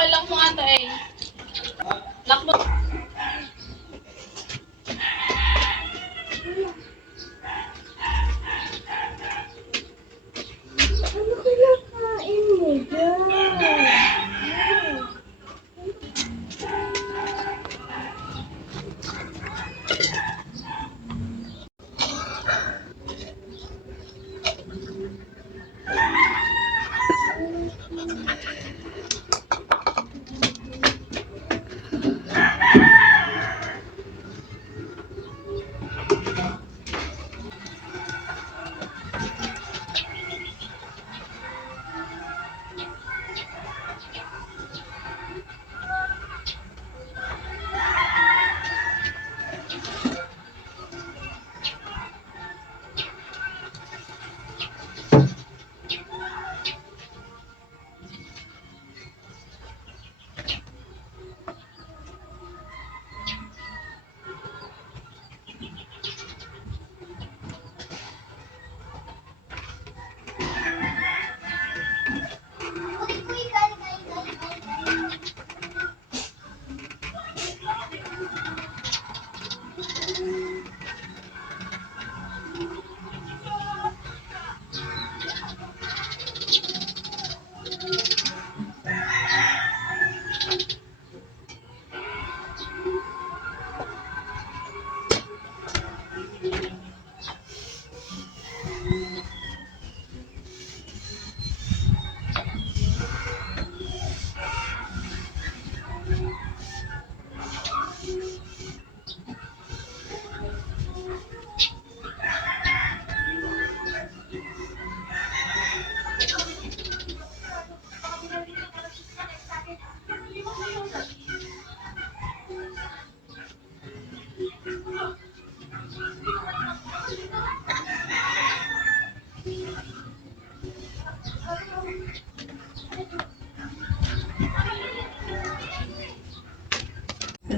Guys, pakilang mo nga eh.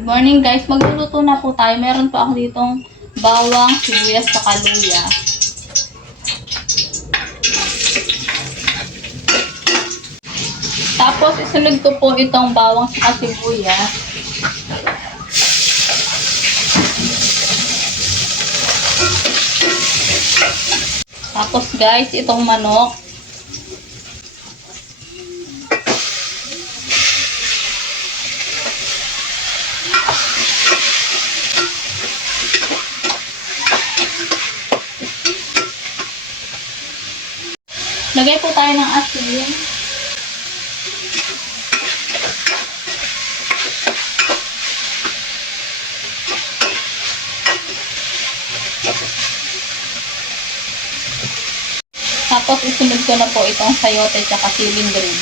Good morning guys. Magluluto na po tayo. Meron po ako ditong bawang, sibuyas, sa kaluya. Tapos isunod ko po itong bawang sa sibuyas. Tapos guys, itong manok. Lagay po tayo ng asin. Tapos isunod ko na po itong sayote at siling green.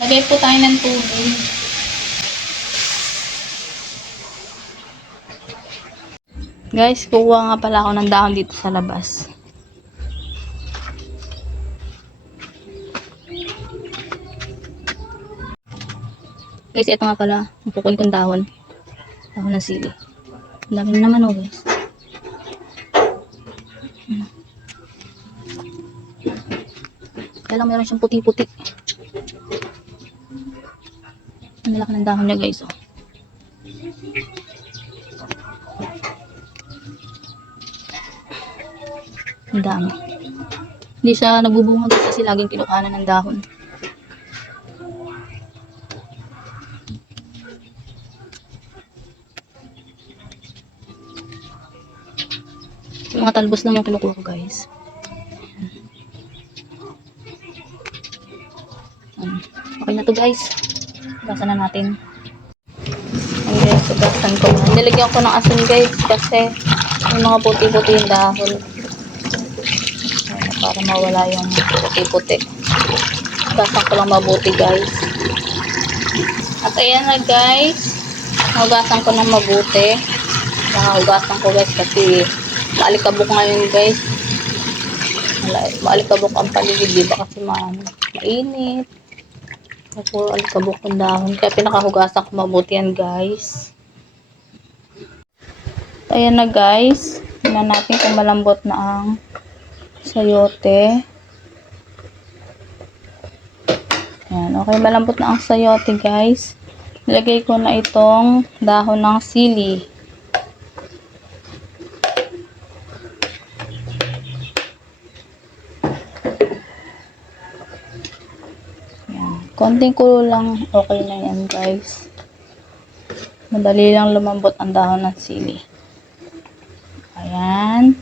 Lagay po tayo ng tubig. Guys, kukuha nga pala ako ng dahon dito sa labas. Guys, ito nga pala. Kukunin kong dahon. Dahon ng sili. Ang dami na naman oh guys. Kaya lang meron siyang puti-puti. Ang laki ng dahon niya guys, oh. Ang dami. Hindi siya nagbubunga guys kasi laging kinukanan ng dahon. Yung mga talbos lang yung kinukuha ko guys. Okay na to guys. Basan na natin. Ayan guys, sugasan ko. Nilagyan ko ng asin guys kasi may mga puti-puti yung dahon. Para mawala yung puti-puti. Hugasan ko lang mabuti guys. At ayan na guys. Hugasan ko ng mabuti. Nakahugasan ko guys kasi maalikabok ngayon guys. Maalikabok ang paligid, di ba? Kasi ma mainit. Ako, alikabok ng dahon. Kaya pinakahugasan ko mabuti yan guys. Ayan na guys. Tingnan natin kung malambot na ang sayote. Ayan, okay, malambot na ang sayote guys. Nilagay ko na itong dahon ng sili. Ayan. Konting kulo lang, okay na yan guys. Madali lang lumambot ang dahon ng sili. Ayan.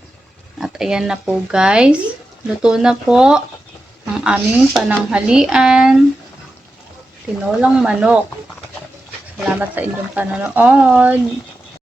Ayan na po guys. Luto na po ang aming pananghalian. Tinolang manok. Salamat sa inyong panonood.